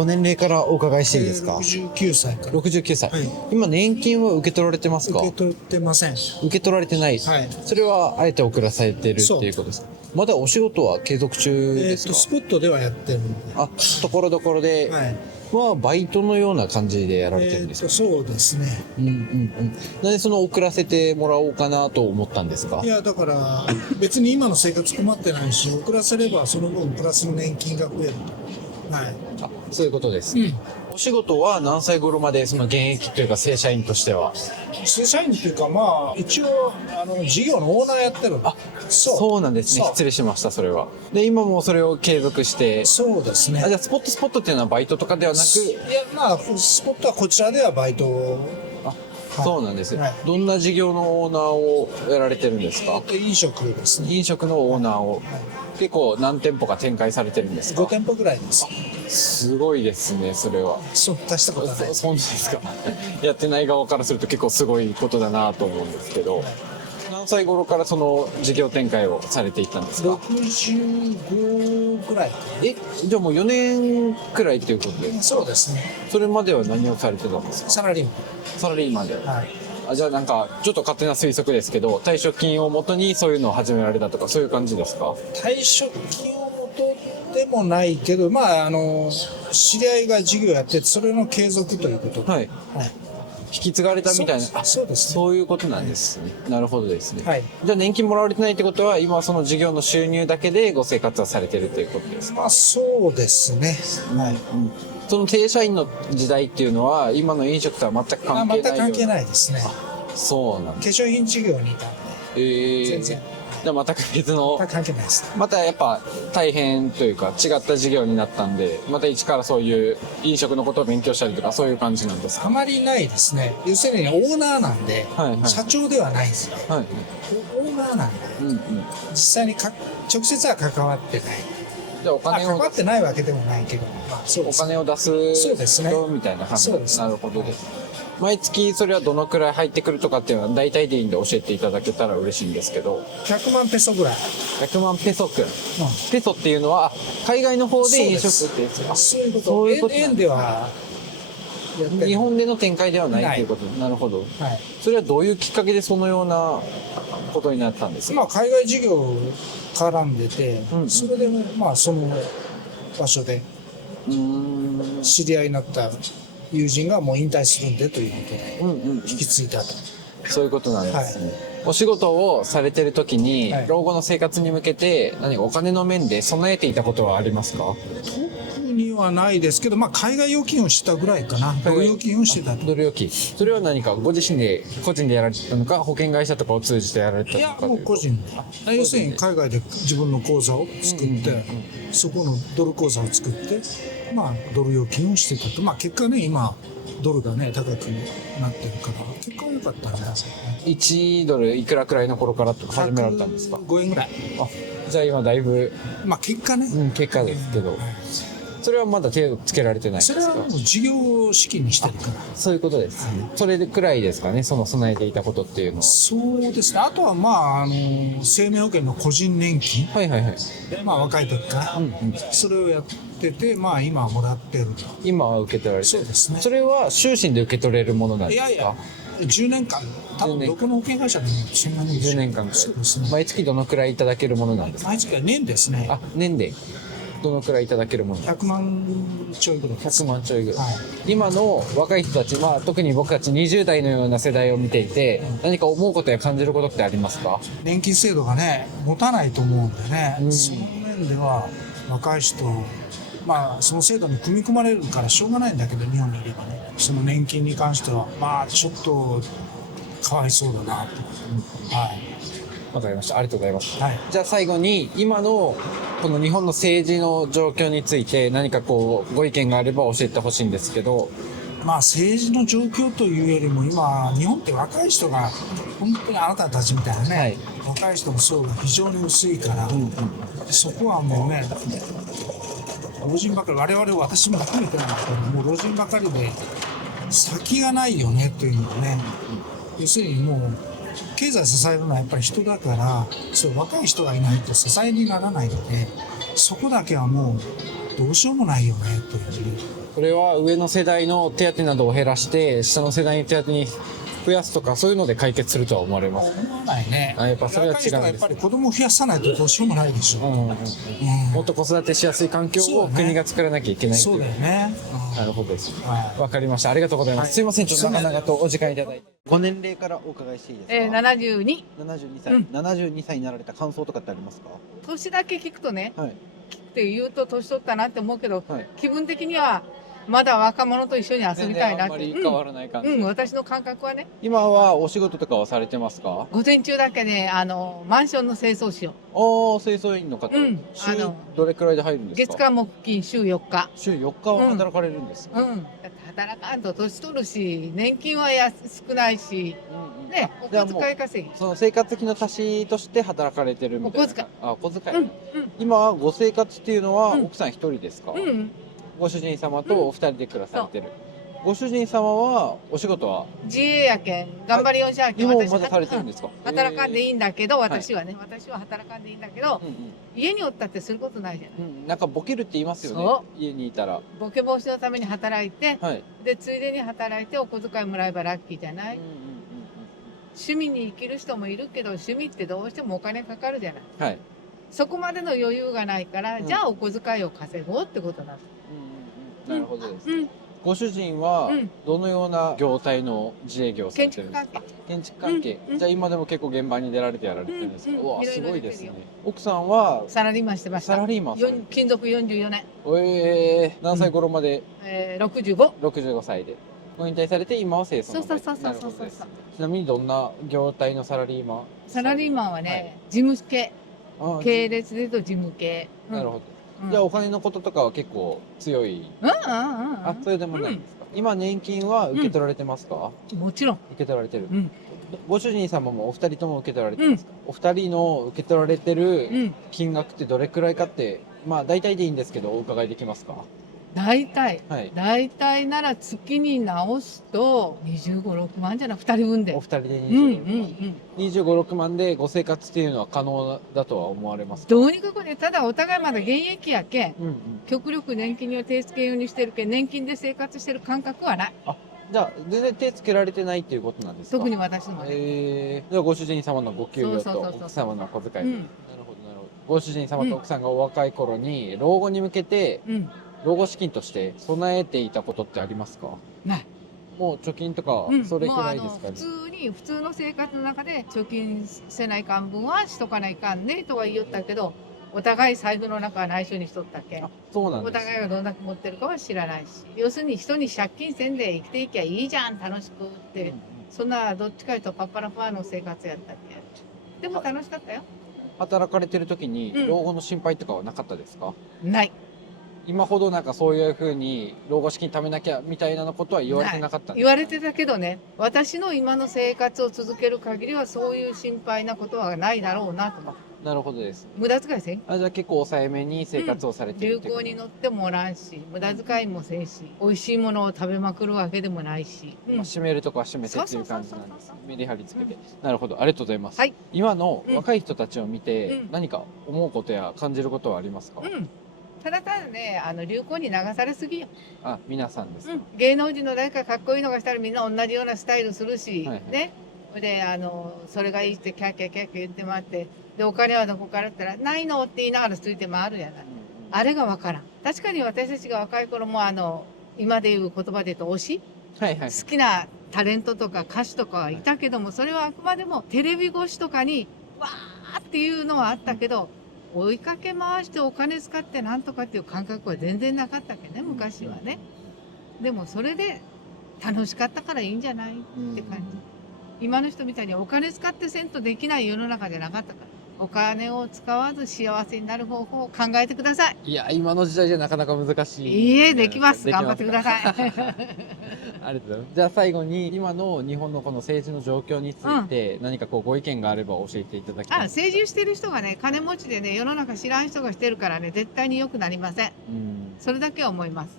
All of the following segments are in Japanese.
ご年齢からお伺いしていいですか69歳から。 69歳、はい、今年金は受け取られてますか？受け取ってません。受け取られてない、はい、それはあえて遅らされてるっていうことですか？まだお仕事は継続中ですか？スポットではやってるんで。ところどころで、はい、バイトのような感じでやられてるんですか？そうですね。なんでその遅らせてもらおうかなと思ったんですか？いや、だから別に今の生活困ってないし、遅らせればその分プラスの年金が増えると。はい、そういうことです、お仕事は何歳頃までその現役というか正社員としては？正社員っていうか、まあ一応事業のオーナーやってる。そうなんですね。失礼しました。それはで今もそれを継続して。そうですね。じゃあスポットっていうのはバイトとかではなく？いや、まあスポットはこちらではバイトを。そうなんです、どんな事業のオーナーをやられてるんですか？飲食ですね。飲食のオーナーを、結構何店舗か展開されてるんですか？5店舗ぐらいです。すごいですね、それは。出したことはない。そうですか。やってない側からすると結構すごいことだなと思うんですけど、何歳頃からその事業展開をされていったんですか？65ぐらい。じゃあもう4年くらいっていうことですか？そうですね。それまでは何をされてたんですか？サラリーマンで。じゃあなんかちょっと勝手な推測ですけど、退職金をもとにそういうのを始められたとか、そういう感じですか？退職金をもとでもないけど、まあ知り合いが事業やってて、それの継続ということで。引き継がれたみたいな。そうですね。そういうことなんですね。なるほどですね。じゃあ年金もらわれてないってことは、今はその事業の収入だけでご生活はされてるということですか？そうですね。その正社員の時代っていうのは、今の飲食とは全く関係ないような？全く関係ないですね。そうなんです。化粧品事業にいたんで。全然。じゃあ全く別の。関係ないです。またやっぱ大変というか違った事業になったんで、また一からそういう飲食のことを勉強したりとか、そういう感じなんですか？あまりないですね。要するにオーナーなんで、社長ではないんですよ。オーナーなんで、実際に直接は関わってない。じゃあお金を関わってないわけでもないけど、お金を出す人みたいな感じ。なるほどです。毎月それはどのくらい入ってくるとかっていうのは大体でいいんで教えていただけたら嬉しいんですけど。100万ペソぐらい。100万ペソくらい。ペソっていうのは海外の方で飲食ってそういうこと。円では日本での展開ではないということ。なるほど。それはどういうきっかけでそのようなことになったんですか？海外事業絡んでて、それでその場所で知り合いになった友人がもう引退するんでということで引き継いだと。そういうことなんですね。お仕事をされてる時に、老後の生活に向けて何かお金の面で備えていたことはありますか？特にはないですけど、海外預金をしたぐらいかな。ドル預金をしてたと。ドル預金。それは何かご自身で個人でやられてたのか、保険会社とかを通じてやられてたのか？いや、もう個人で。要するに海外で自分の口座を作って、そこのドル口座を作って、ドル預金をしてたと。結果ね、今ドルがね高くなってるから結果は良かったんですよね。1ドルいくらくらいの頃から始められたんですか？5円ぐらい。じゃあ今だいぶ結果ね、結果ですけど、それはまだ手をつけられてないんですか？それはもう事業資金にしてるから。そういうことです、それくらいですかね、その備えていたことっていうのは。そうですね。あとは生命保険の個人年金、若い時から、それをやってて、今もらってると。今は受け取られてる。そうですね。それは終身で受け取れるものなんですか？いや10年間、多分どこの保険会社でもそんなに10年間くらい。そうですね。毎月どのくらいいただけるものなんですか？毎月は年ですね。年でどのくらいいただけるもの？100万ちょいぐらい。100万ちょいぐらい。今の若い人たち、特に僕たち20代のような世代を見ていて、何か思うことや感じることってありますか？年金制度がね、持たないと思うんでね、その面では若い人、その制度に組み込まれるからしょうがないんだけど、日本にいればね、その年金に関しては、ちょっとかわいそうだなと。わかりました。ありがとうございます。じゃあ最後に、今のこの日本の政治の状況について何かご意見があれば教えてほしいんですけど。政治の状況というよりも、今日本って若い人が本当にあなたたちみたいなね、若い人の層が非常に薄いから、そこはもうね、老人ばかり、私も含めてなんですけど、もう老人ばかりで先がないよねというのはね、要するにもう経済支えるのはやっぱり人だから、そう若い人がいないと支えにならないので、そこだけはもうどうしようもないよねという。これは上の世代の手当などを減らして下の世代の手当に増やすとかそういうので解決するとは思われます。思わないね。やっぱそれは違うんです。やっぱり子供を増やさないとどうしようもないでしょ。もっと子育てしやすい環境を国が作らなきゃいけないっていそうだよね。なるほどです。はわかりました。ありがとうございます。すいません、ちょっと長々とお時間いただいて。ご年齢からお伺いしていいですか。72。 72歳、うん72歳になられた感想とかってありますか。年だけ聞くとね、はいって言うと年取ったなって思うけど、はい。気分的にはまだ若者と一緒に遊びたいなって。らない感うん、私の感覚はね、今はお仕事とかはされてますか？午前中だけね、マンションの清掃しよ清掃員の方。うん週どれくらいで入るんう。ですか？月火木金週4日。週4日は働かれるんですか？うん。だって働かんと年取るし、年金は少ないし、ね、おじゃあもう小遣い稼ぎ。その生活費の足しとして働かれてるみたいな。お小遣い。お小遣い。うん、うん、今はご生活っていうのはうん奥さん一人ですか？うん。ご主人様とお二人で暮らされてる。ご主人様はお仕事は自営やけん、頑張り4社やけん、今もまだされてるんですか？働かんでい。いいんだけど、私はね、私は働かんでいいんだけど、うんうん家におったってすることないじゃない。なんかボケるって言いますよねそ。家にいたら。ボケ防止のために働いて、はい。で、ついでに働いてお小遣いもらえばラッキーじゃない。趣味に生きる人もいるけど、趣味ってどうしてもお金かかるじゃない。はい。そこまでの余裕がないから、うんじゃあお小遣いを稼ごうってことなの。なるほどです。うん、ご主人はうんどのような業態の自営業をされ建築てるんですか？関係。建築関係。うんじゃあ今でも結構現場に出られてやられてるんですか？うんうわ、いろいろすごいですね出てるよ。奥さんはサラリーマンしてました。サラリーマンされてる。勤続44年、何歳頃まで65。 65歳でご引退されて今は清掃のそうそうそうそうなるほどです。ちなみにどんな業態のサラリーマン？サラリーマンはね、はい事務系、あ系列で言うと事務系。なるほど。うんじゃあお金のこととかは結構強い。あ、それでもないんですか？今年金は受け取られてますか？もちろん。受け取られてる。うん。ご主人様もお二人とも受け取られてますか？お二人の受け取られてるうん。金額ってどれくらいかってまあ大体でいいんですけどお伺いできますか？大体はい。なら月に直すと25、6万じゃなく2人分で。お二人でうんうんう25、ん。 25、6万でご生活っていうのは可能だとは思われますか？どうにかこれ、ただお互いまだ現役やけん、うんうん。極力年金を手付けようにしてるけん、年金で生活してる感覚はない。じゃあ全然手つけられてないっていうことなんですか？特に私もね。じゃあご主人様のご給料とそうそうそうそう奥様の小遣い、うんなるほどなるほど。ご主人様と奥さんがお若い頃に老後に向けてうん。老後資金として備えていたことってありますか？ない。もう貯金とかうん。それくもうらいですかね？普通の生活の中で貯金せないかん分はしとかないかんねとは言いよったけど、お互い財布の中は内緒にしとったけん。そうなんです。お互いがどんだけ持ってるかは知らないし、要するに人に借金せんで生きていきゃいいじゃん、楽しくって、そんなどっちかいうとパッパラパーの生活やったっけ。でも楽しかったよ。働かれてる時にうん老後の心配とかはなかったですか？ない。今ほどなんかそういうふうに老後資金貯めなきゃみたいなことは言われてなかったんですか？言われてたけどね、私の今の生活を続ける限りはそういう心配なことはないだろうなと思う。なるほどです。無駄遣いせん。じゃあ結構抑えめに生活をされてる流っていうこと行に乗ってもおらんし、無駄遣いもせんし、美味しいものを食べまくるわけでもないし。うんまあ締めるとこは締めてっていう感じなんですそうそうそうそう。メリハリつけて。なるほど。ありがとうございます。はい今の若い人たちを見てうん何か思うことや感じることはありますか？うん。ただただね、流行に流されすぎよ。あ、皆さんですか？芸能人の誰かかっこいいのがしたらみんな同じようなスタイルするし、はいはいね。で、それがいいってキャーキャーキャーキャー言って回って、で、お金はどこからって言ったら、ないのって言いながらついて回るやない。あれがわからん。確かに私たちが若い頃も今で言う言葉で言うと推し、はいはい。好きなタレントとか歌手とかはいたけども、それはあくまでもテレビ越しとかに、わーっていうのはあったけど、追いかけ回してお金使ってなんとかっていう感覚は全然なかったっけね、昔はね。でもそれで楽しかったからいいんじゃないって感じ。今の人みたいにお金使ってせんとできない世の中じゃなかったから。お金を使わず幸せになる方法を考えてください。いや、今の時代じゃなかなか難しい。いいえ、できます。頑張ってください。ありがとうございます。じゃあ最後に今の日本のこの政治の状況について何かこうご意見があれば教えていただきたいです。政治をしてる人がね、金持ちでね、世の中知らん人がしてるからね、絶対に良くなりません。うん。それだけは思います。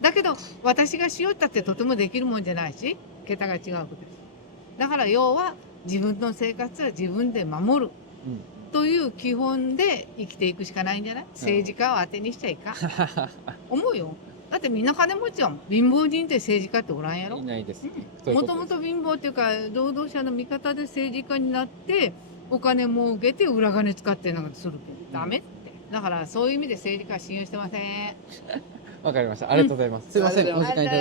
だけど、私がしよったってとてもできるもんじゃないし、桁が違うことです。だから要は、自分の生活は自分で守るうん。という基本で生きていくしかないんじゃない？政治家を当てにしちゃいかん。思うよ。だってみんな金持ちやもん。貧乏人って政治家っておらんやろい。ないです。もともと貧乏っていうか、労働者の味方で政治家になって、お金儲けて裏金使ってなんかするけど、ダメって。だからそういう意味で政治家は信用してません。わかりました。ありがとうございます。すいません、お時間いただいて。